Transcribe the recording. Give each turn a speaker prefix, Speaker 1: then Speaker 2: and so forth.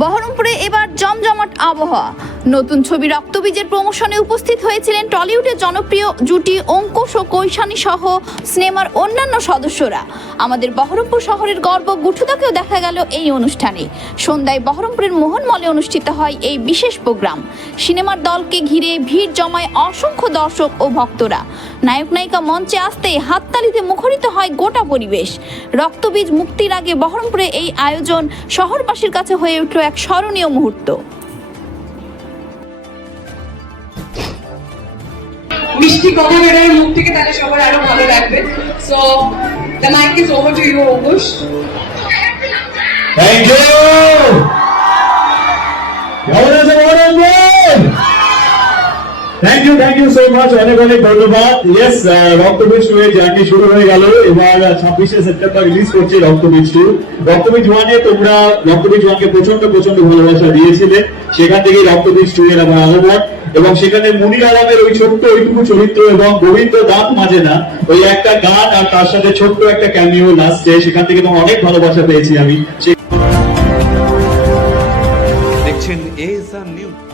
Speaker 1: বহরমপুরে এবার জমজমাট আবহাওয়া। নতুন ছবি রক্তবীজের প্রমোশনে উপস্থিত হয়েছিলেন টলিউডের জনপ্রিয় জুটি অঙ্কুশ ও কৈশানী সহ সিনেমার অন্যান্য সদস্যরা। আমাদের বহরমপুর শহরের গর্ব গুঠুদাকেও দেখা গেল এই অনুষ্ঠানে। সন্ধ্যায় বহরমপুরের মোহনমলে অনুষ্ঠিত হয় এই বিশেষ প্রোগ্রাম। সিনেমার দলকে ঘিরে ভিড় জমায় অসংখ্য দর্শক ও ভক্তরা। নায়ক নায়িকা মঞ্চে আসতে হাততালিতে মুখরিত হয় গোটা পরিবেশ। রক্তবীজ মুক্তির আগে বহরমপুরে এই আয়োজন শহরবাসীর কাছে হয়ে উঠল এক স্মরণীয় মুহূর্ত।
Speaker 2: মিষ্টি কথা বেরোয় মুখ থেকে তাহলে সবার আরও ভালো লাগবে। So the mike is over to you Ankush
Speaker 3: thank you! Thank you, thank you so much. অনেক অনেক ধন্যবাদ। ইয়েস রক্তবীজ টু এর জার্নি শুরু হয়ে গেল। এবার ছাব্বিশে সেপ্টেম্বর রিলিজ করছে রক্তবীজ টু। রক্তবীজ ওয়ানে তোমরা রক্তবীজ ওয়ানকে প্রচণ্ড প্রচণ্ড ভালোবাসা দিয়েছিলে। সেখান থেকেই রক্তবীজ টু এর আমার আগমন। এবং সেখানে মুনির আলমের ওই ছোট্ট ওইটুকু চরিত্র এবং গোবিন্দ দাঁত মাঝে না। ওই একটা গান আর তার সাথে ছোট্ট একটা ক্যামিও লাস্টে সেখান থেকে তোমার অনেক ভালোবাসা পেয়েছি আমি। সে
Speaker 4: দেখছেন আর নিউজ